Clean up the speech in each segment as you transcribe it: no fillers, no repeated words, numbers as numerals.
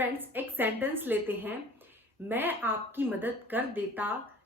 Friends, एक sentence लेते हैं। मैं आपकी मदद कर देता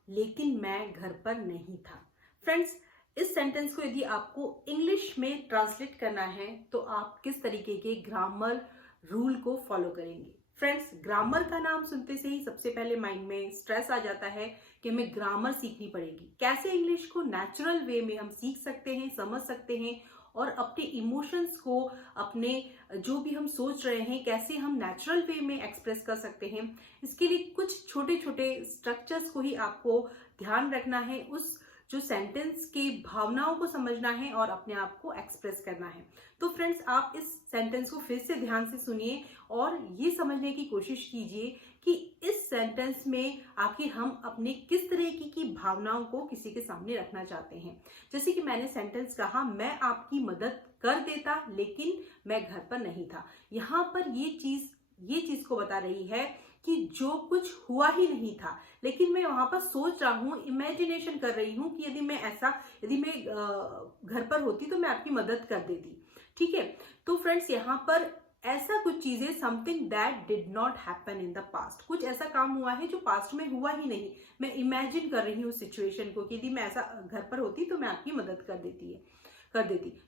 लेकिन मैं घर पर नहीं था। फ्रेंड्स, इस सेंटेंस को यदि आपको इंग्लिश में ट्रांसलेट करना है तो आप किस तरीके के ग्रामर रूल को फॉलो करेंगे। फ्रेंड्स, ग्रामर का नाम सुनते से ही सबसे पहले माइंड में स्ट्रेस आ जाता है कि हमें ग्रामर सीखनी पड़ेगी। कैसे इंग्लिश को नेचुरल वे में हम सीख सकते हैं, समझ सकते हैं और अपने इमोशंस को, अपने जो भी हम सोच रहे हैं, कैसे हम नेचुरल वे में एक्सप्रेस कर सकते हैं। इसके लिए कुछ छोटे छोटे स्ट्रक्चर्स को ही आपको ध्यान रखना है, उस जो सेंटेंस की भावनाओं को समझना है और अपने आप को एक्सप्रेस करना है। तो फ्रेंड्स, आप इस सेंटेंस को फिर से ध्यान से सुनिए और ये समझने की कोशिश कीजिए कि इस सेंटेंस में आखिर हम अपने किस तरह की भावनाओं को किसी के सामने रखना चाहते हैं। जैसे कि मैंने सेंटेंस कहा, मैं आपकी मदद कर देता लेकिन मैं घर पर नहीं था। यहाँ पर ये चीज को बता रही है कि जो कुछ हुआ ही नहीं था, लेकिन मैं वहां पर सोच रहा हूँ, इमेजिनेशन कर रही हूँ कि यदि मैं घर पर होती तो मैं आपकी मदद कर देती। ठीक है, तो फ्रेंड्स, यहाँ पर ऐसा कुछ चीजें, something that did not happen in the past, कुछ ऐसा काम हुआ है जो पास्ट में हुआ ही नहीं। मैं इमेजिन कर रही हूँ सिचुएशन को कि यदि मैं ऐसा घर पर होती तो मैं आपकी मदद कर देती।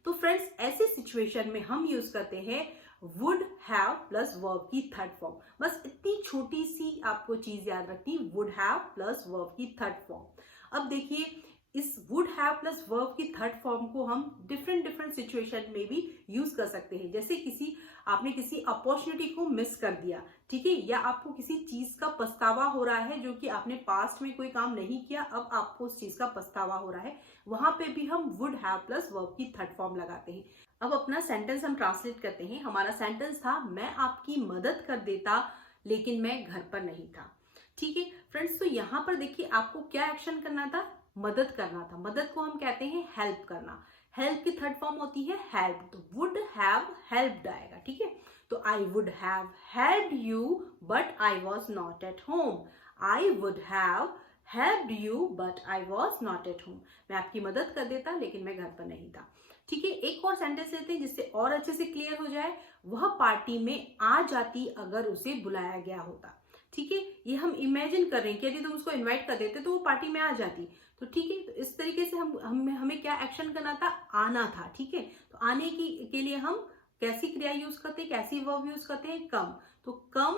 तो फ्रेंड्स, ऐसे सिचुएशन में हम यूज करते हैं वुड हैव प्लस वर्ब की थर्ड फॉर्म। बस इतनी छोटी सी आपको चीज याद रखनी, वुड हैव प्लस वर्ब की थर्ड फॉर्म। अब देखिए, इस वुड हैव प्लस वर्ब की थर्ड फॉर्म को हम डिफरेंट सिचुएशन में भी यूज कर सकते हैं। जैसे आपने किसी अपॉर्चुनिटी को मिस कर दिया, ठीक है, या आपको किसी चीज का पछतावा हो रहा है जो कि आपने पास्ट में कोई काम नहीं किया, अब आपको उस चीज का पछतावा हो रहा है, वहां पे भी हम वुड हैव प्लस वर्ब की थर्ड फॉर्म लगाते हैं। अब अपना सेंटेंस हम ट्रांसलेट करते हैं। हमारा सेंटेंस था, मैं आपकी मदद कर देता लेकिन मैं घर पर नहीं था। ठीक है फ्रेंड्स, तो यहाँ पर देखिए आपको क्या एक्शन करना था, मदद करना था। मदद को हम कहते हैं हेल्प करना। हेल्प की थर्ड फॉर्म होती है हेल्प, तो वुड हैव हेल्प्ड आएगा। ठीक है, तो I would have helped you but I was not at home. I would have helped you but I was not at home. मैं आपकी मदद कर देता लेकिन मैं घर पर नहीं था। ठीक है, एक और सेंटेंस लेते हैं जिससे और अच्छे से क्लियर हो जाए। वह पार्टी में आ जाती अगर उसे बुलाया गया होता। ठीक है, ये हम इमेजिन कर रहे हैं कि यदि तुम उसको इनवाइट कर देते तो वो पार्टी में आ जाती। तो ठीक है, तो इस तरीके से हमें क्या एक्शन करना था, आना था। ठीक है, तो आने के लिए हम कैसी क्रिया यूज करते हैं, कैसी वर्ब यूज करते हैं, कम। तो कम,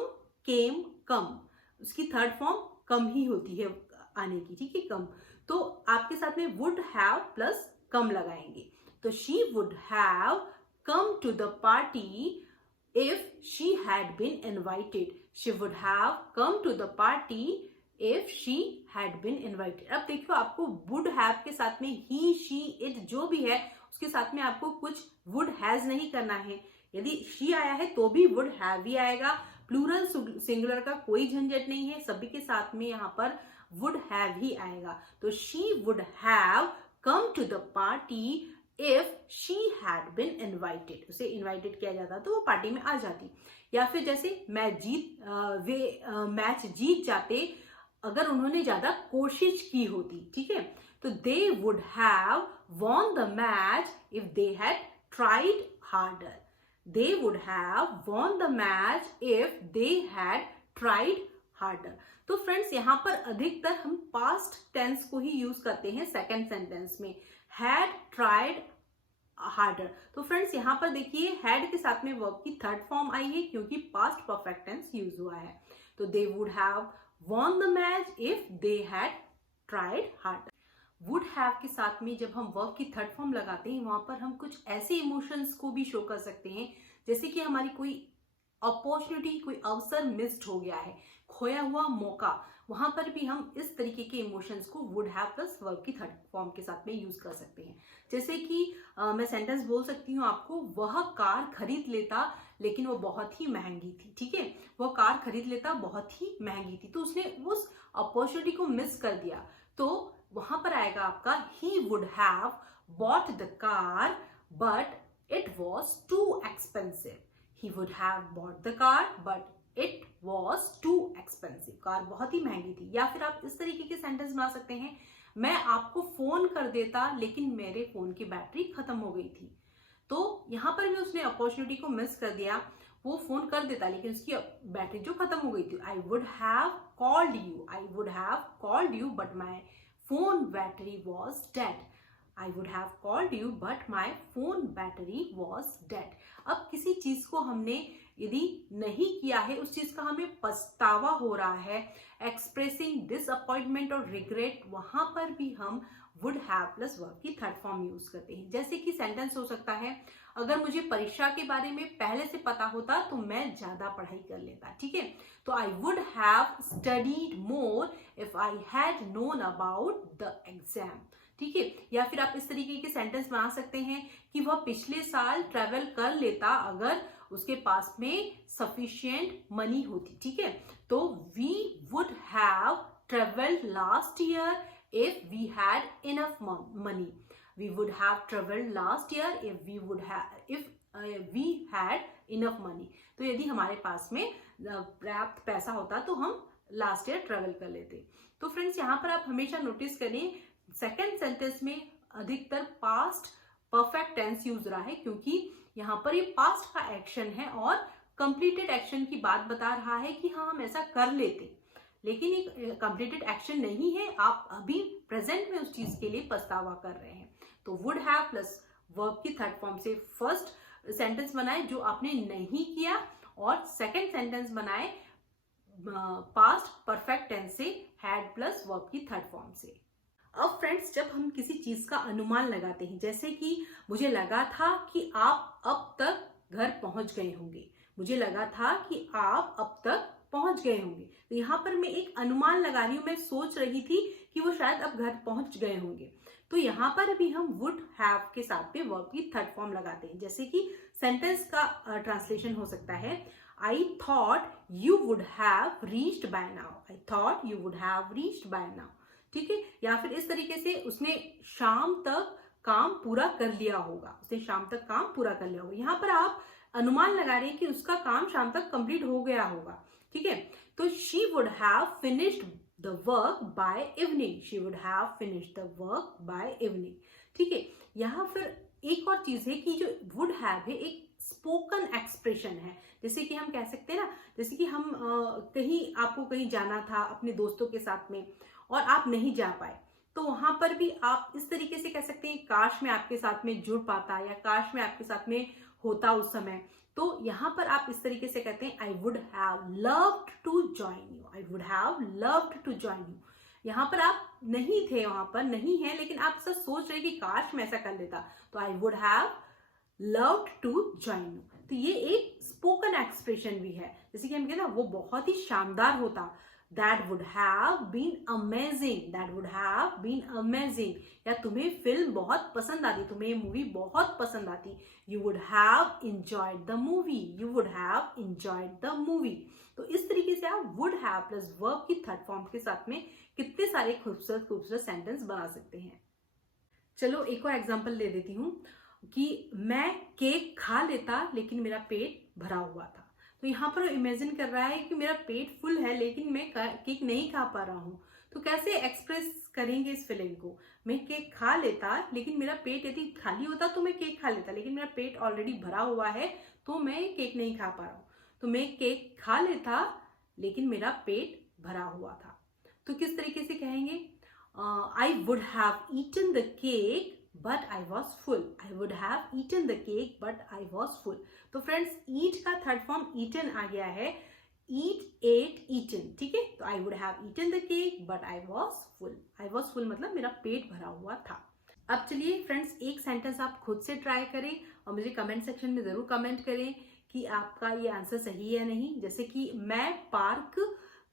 केम, कम, उसकी थर्ड फॉर्म कम ही होती है आने की। ठीक है, कम। तो आपके साथ में वुड हैव प्लस कम लगाएंगे। तो she would have come to the party if she had been invited. She would have come to the party if she had been invited. अब देखो, आपको would have के साथ में he, she, it जो भी है उसके साथ में आपको कुछ would has नहीं करना है। यदि she आया है तो भी would have ही आएगा। प्लूरल सिंगुलर का कोई झंझट नहीं है, सभी के साथ में यहाँ पर would have ही आएगा। तो she would have come to the party if she had been invited. उसे इनवाइटेड किया जाता तो वो पार्टी में आ जाती। या फिर जैसे मैच जीत जाते अगर उन्होंने ज्यादा कोशिश की होती। ठीक है, तो they would have won the match if they had tried harder. They would have won the match if they had tried harder. तो फ्रेंड्स, यहाँ पर अधिकतर हम पास्ट टेंस को ही यूज करते हैं सेकेंड सेंटेंस में, had tried harder। तो फ्रेंड्स, यहाँ पर देखिए had के साथ में वर्ब की थर्ड फॉर्म आई है क्योंकि पास्ट परफेक्ट टेंस यूज हुआ है। तो they would have won the match if they had tried harder। would have के साथ में जब हम वर्ब की थर्ड फॉर्म लगाते हैं, वहां पर हम कुछ ऐसे इमोशंस को भी शो कर सकते हैं जैसे कि हमारी कोई अपॉर्चुनिटी, कोई अवसर मिस्ड हो गया है, खोया हुआ मौका, वहां पर भी हम इस तरीके के इमोशंस को वुड हैव प्लस वर्ब की थर्ड फॉर्म के साथ में यूज कर सकते हैं। जैसे कि मैं सेंटेंस बोल सकती हूँ आपको, वह कार खरीद लेता लेकिन वो बहुत ही महंगी थी। ठीक है, वह कार खरीद लेता, बहुत ही महंगी थी, तो उसने उस अपॉर्चुनिटी को मिस कर दिया। तो वहां पर आएगा आपका he would have bought the car but it was too expensive. He would have bought the car, but it was too expensive. Car बहुत ही महंगी थी। या फिर आप इस तरीके के सेंटेंस बना सकते हैं, मैं आपको फोन कर देता लेकिन मेरे फोन की बैटरी खत्म हो गई थी। तो यहाँ पर भी उसने अपॉर्चुनिटी को मिस कर दिया, वो फोन कर देता लेकिन उसकी बैटरी जो खत्म हो गई थी। आई would have called you, I would have called you but my phone battery was dead. I would have called you but my phone battery was dead। अब किसी चीज को हमने यदि नहीं किया है, उस चीज का हमें पछतावा हो रहा है, एक्सप्रेसिंग डिसअपॉइंटमेंट और रिग्रेट, वहां पर भी हम वुड हैव प्लस वर्ब की थर्ड फॉर्म यूज करते हैं। जैसे कि सेंटेंस हो सकता है, अगर मुझे परीक्षा के बारे में पहले से पता होता तो मैं ज्यादा पढ़ाई कर लेता। ठीक है, तो I would have studied more if I had known about the exam. ठीक है, या फिर आप इस तरीके के सेंटेंस बना सकते हैं कि वह पिछले साल ट्रेवल कर लेता अगर उसके पास में सफिशिएंट मनी होती। ठीक है, तो we would have travelled last year if we had enough money. We would have travelled last year if we had enough money. तो यदि हमारे पास में पर्याप्त पैसा होता तो हम लास्ट ईयर ट्रेवल कर लेते। तो फ्रेंड्स, यहाँ पर आप हमेशा नोटिस करें सेकेंड सेंटेंस में अधिकतर पास्ट परफेक्ट टेंस यूज रहा है, क्योंकि यहाँ पर ये पास्ट का एक्शन है और कंप्लीटेड एक्शन की बात बता रहा है कि हाँ हम ऐसा कर लेते, लेकिन एक कंप्लीटेड एक्शन नहीं है, आप अभी प्रेजेंट में उस चीज के लिए पछतावा कर रहे हैं। तो वुड हैव प्लस वर्ब की थर्ड फॉर्म से फर्स्ट सेंटेंस बनाए जो आपने नहीं किया, और सेकेंड सेंटेंस बनाए पास्ट परफेक्ट टेंस से हैड प्लस वर्ब की थर्ड फॉर्म से। अब फ्रेंड्स, जब हम किसी चीज का अनुमान लगाते हैं, जैसे कि मुझे लगा था कि आप अब तक घर पहुंच गए होंगे, मुझे लगा था कि आप अब तक पहुंच गए होंगे, तो यहाँ पर मैं एक अनुमान लगा रही हूँ, मैं सोच रही थी कि वो शायद अब घर पहुंच गए होंगे। तो यहाँ पर भी हम वुड हैव के साथ में वर्ब की थर्ड फॉर्म लगाते हैं। जैसे कि सेंटेंस का ट्रांसलेशन हो सकता है, I thought you would have reached by now, I thought you would have reached by now. ठीक है, या फिर इस तरीके से उसने शाम तक काम पूरा कर लिया होगा, उसने शाम तक काम पूरा कर लिया होगा। यहाँ पर आप अनुमान लगा रहे हैं कि उसका काम शाम तक कंप्लीट हो गया होगा। ठीक है, तो she would have finished the work by evening, she would have finished the work by evening. ठीक है, यहाँ फिर एक और चीज है कि जो वुड हैव है एक स्पोकन एक्सप्रेशन है। जैसे कि हम कह सकते हैं ना, जैसे कि हम कहीं आपको कहीं जाना था अपने दोस्तों के साथ में और आप नहीं जा पाए, तो वहां पर भी आप इस तरीके से कह सकते हैं, काश मैं आपके साथ में जुड़ पाता, या काश मैं आपके साथ में होता उस समय। तो यहाँ पर आप इस तरीके से कहते हैं, I would have loved to join you, I would have loved to join you. यहाँ पर आप नहीं थे, वहां पर नहीं है, लेकिन आप ऐसा सोच रहे कि काश मैं ऐसा कर लेता, तो I would have loved to join you. तो ये एक स्पोकन एक्सप्रेशन भी है। जैसे कि हम कहते हैं वो बहुत ही शानदार होता, That would have been amazing, that would have been amazing। या तुम्हें फिल्म बहुत पसंद आती, तुम्हें मूवी बहुत पसंद आती, you would have enjoyed the movie, you would have enjoyed the movie। तो इस तरीके से आप would have प्लस verb की थर्ड फॉर्म के साथ में कितने सारे खूबसूरत खूबसूरत सेंटेंस बना सकते हैं। चलो एक और एग्जाम्पल ले देती हूँ कि मैं केक खा लेता लेकिन मेरा पेट भरा हुआ था। तो यहाँ पर इमेजिन कर रहा है कि मेरा पेट फुल है लेकिन मैं केक नहीं खा पा रहा हूँ। तो कैसे एक्सप्रेस करेंगे इस फीलिंग को, मैं केक खा लेता लेकिन मेरा पेट यदि खाली होता तो मैं केक खा लेता, लेकिन मेरा पेट ऑलरेडी भरा हुआ है तो मैं केक नहीं खा पा रहा हूँ। तो मैं केक खा लेता लेकिन मेरा पेट भरा हुआ था। तो किस तरीके से कहेंगे, I would have eaten the cake but I was full, I would have eaten the cake but I was full। तो फ्रेंड्स, eat का थर्ड फॉर्म eaten आ गया है, eat, ate, eaten। ठीक है, तो I would have eaten the cake but I was full, I was full मतलब मेरा पेट भरा हुआ था। अब चलिए फ्रेंड्स, एक सेंटेंस आप खुद से ट्राई करें और मुझे कमेंट सेक्शन में जरूर कमेंट करें कि आपका ये आंसर सही है या नहीं। जैसे कि मैं पार्क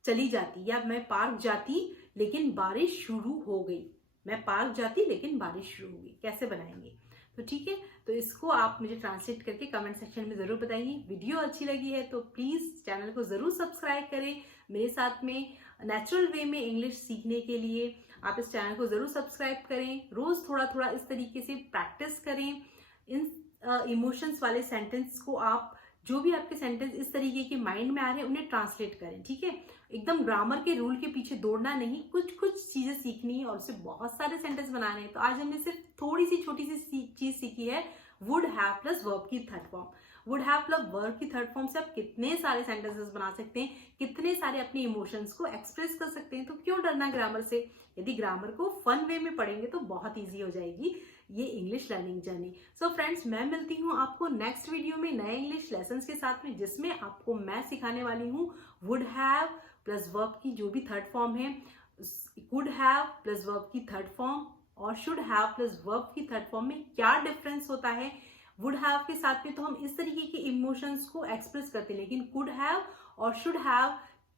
चली जाती, या मैं पार्क जाती लेकिन बारिश शुरू हो गई, मैं पार्क जाती लेकिन बारिश शुरू हो गई, कैसे बनाएंगे। तो ठीक है, तो इसको आप मुझे ट्रांसलेट करके कमेंट सेक्शन में जरूर बताइए। वीडियो अच्छी लगी है तो प्लीज चैनल को जरूर सब्सक्राइब करें। मेरे साथ में नेचुरल वे में इंग्लिश सीखने के लिए आप इस चैनल को जरूर सब्सक्राइब करें। रोज थोड़ा थोड़ा इस तरीके से प्रैक्टिस करें। इन इमोशंस वाले सेंटेंस को आप, जो भी आपके सेंटेंस इस तरीके के माइंड में आ रहे हैं, उन्हें ट्रांसलेट करें। ठीक है, एकदम ग्रामर के रूल के पीछे दौड़ना नहीं, कुछ कुछ चीजें सीखनी है और उससे बहुत सारे सेंटेंस बनाने हैं। तो आज हमने सिर्फ थोड़ी सी छोटी सी चीज सीखी है, वुड हैव प्लस वर्ब की third form. Would have plus verb की थर्ड फॉर्म से आप कितने सारे सेंटेंसेस बना सकते हैं, कितने सारे अपने इमोशंस को एक्सप्रेस कर सकते हैं। तो क्यों डरना ग्रामर से? यदि ग्रामर को फन वे में पढ़ेंगे तो बहुत ईजी हो जाएगी ये English learning journey. So friends, मैं मिलती हूँ आपको नेक्स्ट वीडियो में नए इंग्लिश लेसन के साथ में, जिसमें आपको मैं सिखाने वाली हूँ वुड हैव प्लस वर्ब की जो भी थर्ड फॉर्म है, कुड हैव प्लस वर्ब की थर्ड फॉर्म और शुड हैव प्लस वर्ब की थर्ड फॉर्म में क्या डिफरेंस होता है। वुड हैव के साथ में तो हम इस तरीके के इमोशंस को एक्सप्रेस करते हैं, लेकिन कुड हैव और शुड हैव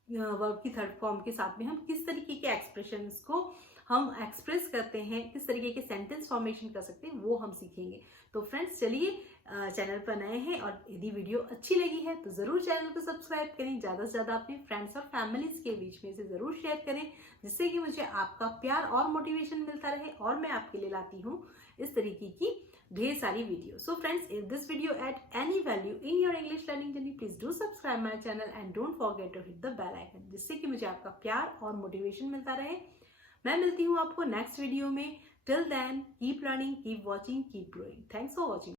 वर्ब की थर्ड फॉर्म के साथ में हम किस तरीके के एक्सप्रेशंस को हम एक्सप्रेस करते हैं, किस तरीके के सेंटेंस फॉर्मेशन कर सकते हैं, वो हम सीखेंगे। तो फ्रेंड्स, चलिए, चैनल पर नए हैं और यदि वीडियो अच्छी लगी है तो ज़रूर चैनल को सब्सक्राइब करें, ज़्यादा से ज़्यादा अपने फ्रेंड्स और फैमिलीज के बीच में इसे ज़रूर शेयर करें, जिससे कि मुझे आपका प्यार और मोटिवेशन मिलता रहे और मैं आपके लिए लाती हूँ इस तरीके की ढेर सारी वीडियो। So friends, if this video adds any value in your English learning journey, please do subscribe my channel and don't forget to hit the bell icon, जिससे कि मुझे आपका प्यार और मोटिवेशन मिलता रहे। मैं मिलती हूँ आपको नेक्स्ट वीडियो में। Till then, keep learning, keep watching, keep growing. Thanks for watching.